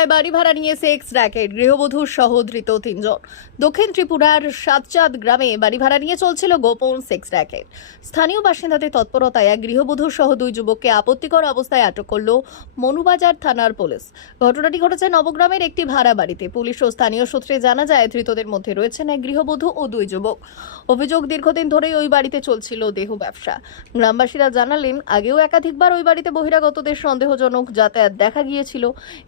ত্রিপুরায় বাড়ি ভাড়া নিয়ে সেক্স র্যাকেট গৃহবধূ সহ ধৃত তিনজন। দক্ষিণ ত্রিপুরার সাতচাঁদ গ্রামে বাড়ি ভাড়া নিয়ে চলছিল গোপন সেক্স র্যাকেট। স্থানীয় বাসিন্দাদের তৎপরতায় এক গৃহবধূ সহ দুই যুবককে আপত্তিকর অবস্থায় আটক করল মনুবাজার থানার পুলিশ। ঘটনাটি ঘটেছে নবগ্রামের একটি ভাড়া বাড়িতে। পুলিশ ও স্থানীয় সূত্রে জানা যায়, ধৃতদের মধ্যে রয়েছেন এক গৃহবধূ ও দুই যুবক। অভিযোগ, দীর্ঘদিন ধরেই ওই বাড়িতে চলছিল দেহ ব্যবসা। গ্রামবাসীরা জানালেন, আগেও একাধিকবার ওই বাড়িতে বহিরাগতদের সন্দেহজনক যাতায়াত দেখা গিয়েছিল।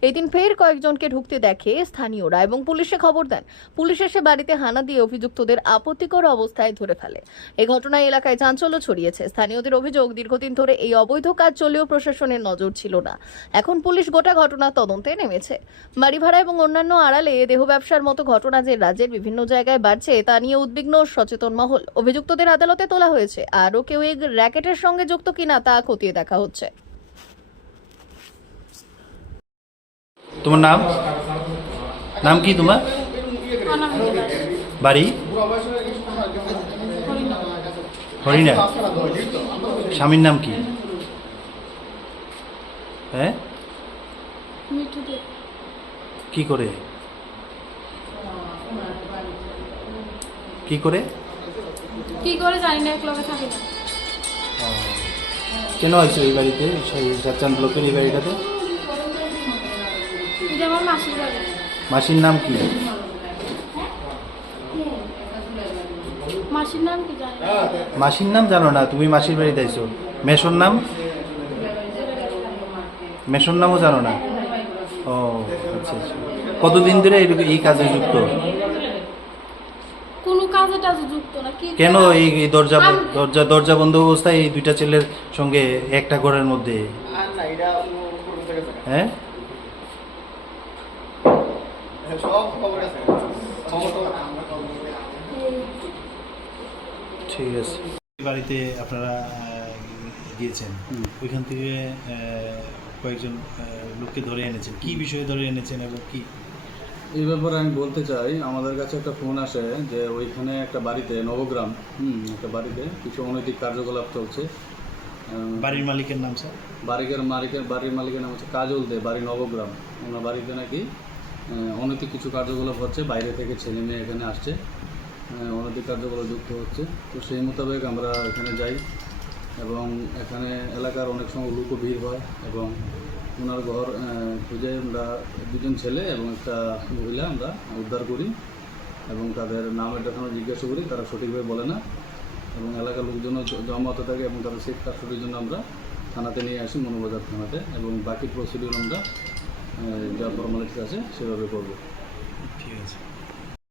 এদিন ফের কয়েকজনকে ঢুকতে দেখে স্থানীয়রা এবং পুলিশে খবর দেন। পুলিশ এসে বাড়িতে হানা দিয়ে অভিযুক্তদের আপত্তিকর অবস্থায় ধরে ফেলে। এই ঘটনায় এলাকায় চাঞ্চল্য ছড়িয়েছে। স্থানীয়দের অভিযোগ, দীর্ঘদিন ধরে এই অবৈধ কাজ চলেও প্রশাসনের নজর ছিল না। এখন পুলিশ গোটা ঘটনা তদন্তে নেমেছে। বাড়ি ভাড়া এবং অন্যান্য আড়ালে দেহ ব্যবসার মতো ঘটনা যে রাজ্যের বিভিন্ন জায়গায় বাড়ছে, তা নিয়ে উদ্বিগ্ন সচেতন মহল। অভিযুক্তদের আদালতে তোলা হয়েছে, আরও কেউ এই র্যাকেটের সঙ্গে যুক্ত কিনা তা খতিয়ে দেখা হচ্ছে। তোমার নাম? নাম কি তোমার? বাড়ি? হরিণা। স্বামীর নাম কি? হ্যাঁ? কি করে? কি করে? কি করে জানি না এক থাকি না। কেন আছে এই বাড়িতে? সেই সাতচান ব্লকের এই বাড়িটাতে? এটা আমার মাসির বাড়ি। মাসির নাম কি? মাসির নাম কি জানি মাসির নাম জানো না তুমি মাসির বাড়িতে আইছো। মেশোর নাম? মেশোর নামও জানো না? ও আচ্ছা আচ্ছা। কতদিন ধরে এই- এই কাজে যুক্ত? কোনো কাজে টাজে যুক্ত না কি কেন এই এই দরজা দরজা দরজা বন্ধ অবস্থায় এই দুইটা ছেলের সঙ্গে একটা ঘরের মধ্যে? হ্যাঁ? ঠিক আছে। বাড়িতে আপনারা গিয়েছেন। ওইখান থেকে কয়েকজন লোককে ধরে এনেছেন। কি বিষয়ে ধরে এনেছেন এবং কি? এই ব্যাপারে আমি বলতে চাই আমাদের কাছে একটা ফোন আসে যে ওইখানে একটা বাড়িতে নবগ্রাম হুম একটা বাড়িতে কিছু অনৈতিক কার্যকলাপ চলছে। বাড়ির মালিকের নাম স্যার? বাড়ির মালিকের বাড়ির মালিকের নাম হচ্ছে কাজল দে বাড়ি নবগ্রাম। ওনার বাড়িতে নাকি অনৈতিক কিছু কার্যকলাপ হচ্ছে, বাইরে থেকে ছেলে মেয়ে এখানে আসছে। অনৈতিক কার্যকলাপ যুক্ত হচ্ছে। তো সেই মোতাবেক আমরা এখানে যাই এবং এখানে এলাকার অনেক সময় লোক ভিড় হয় এবং ওনার ঘর খুঁজে আমরা দুজন ছেলে এবং একটা মহিলা আমরা উদ্ধার করি এবং তাদের নাম এটা জিজ্ঞাসা করি, তারা সঠিকভাবে বলে না এবং এলাকার লোকজনও জ- জমা হতে থাকে এবং তাদের সেফ কাস্টডির জন্য আমরা থানাতে নিয়ে আসি, মনোবাজার থানাতে এবং বাকি প্রসিডিউর আমরা যা ফর্মালিটিস আছে সেভাবে করব। ঠিক আছে।